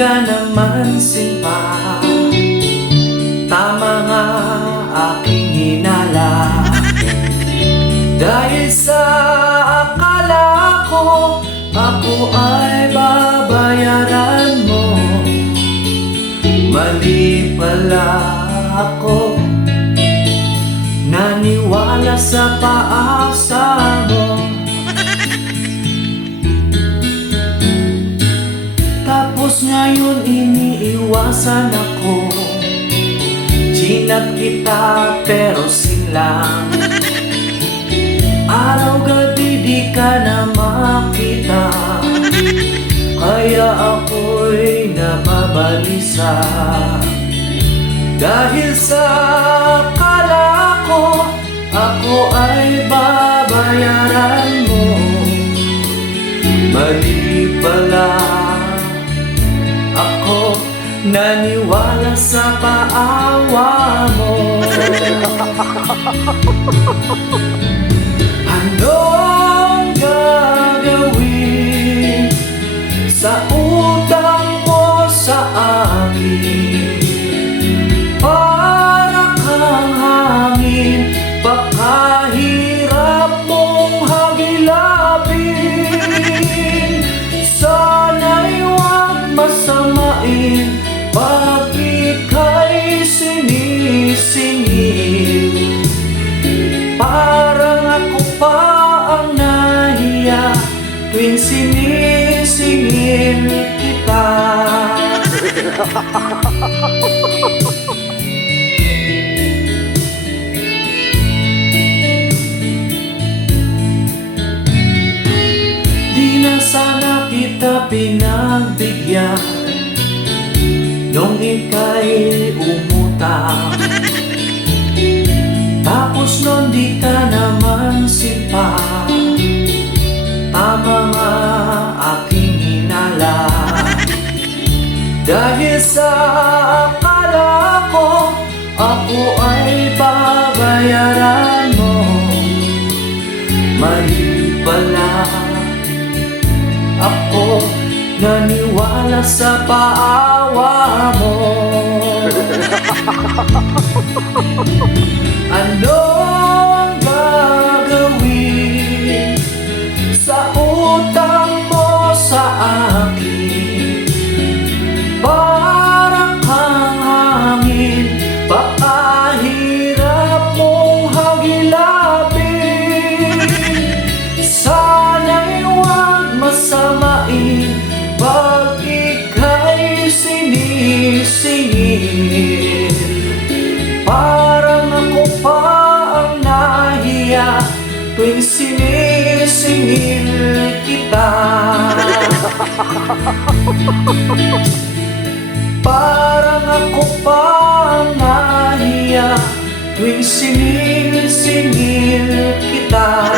ka naman sinta. Tama nga aking hinala, dahil sa akala ko ako ay babayaran mo. Mali pala ako, naniwala sa paasa mo. Tapos ngayon iniiwasan ako. Chinat kita pero sinlang, araw-gabi di ka na makita. Kaya ako'y nababalisa, dahil sa akala ko ako ay babayaran mo. Mali pala ako, naniwala sa paawa mo. Anong gagawin sa utang mo sa akin? Para kang hangin, pakahirap mong hagilapin. Sana'y huwag masamain pag ika'y sinisingil. Parang ako pa ang nahiya tuwing sinisingil kita. Di na sana kita pinagbigyan nung ika'y umutang. Tapos nun di ka naman sinta. Tama nga aking hinala, dahil sa akala ko ako ay babayaran mo. Mali pala ako, naniwala sa paawa mo. Anong gagawin sa utang mo sa akin? Para kang hangin, pakahirap mong hagilapin. Sana'y huwag masamain pag ika'y sinisingil. Parang ako pa ang nahiya tuwing sinisingil kita. Parang ako pa ang nahiya tuwing sinisingil kita.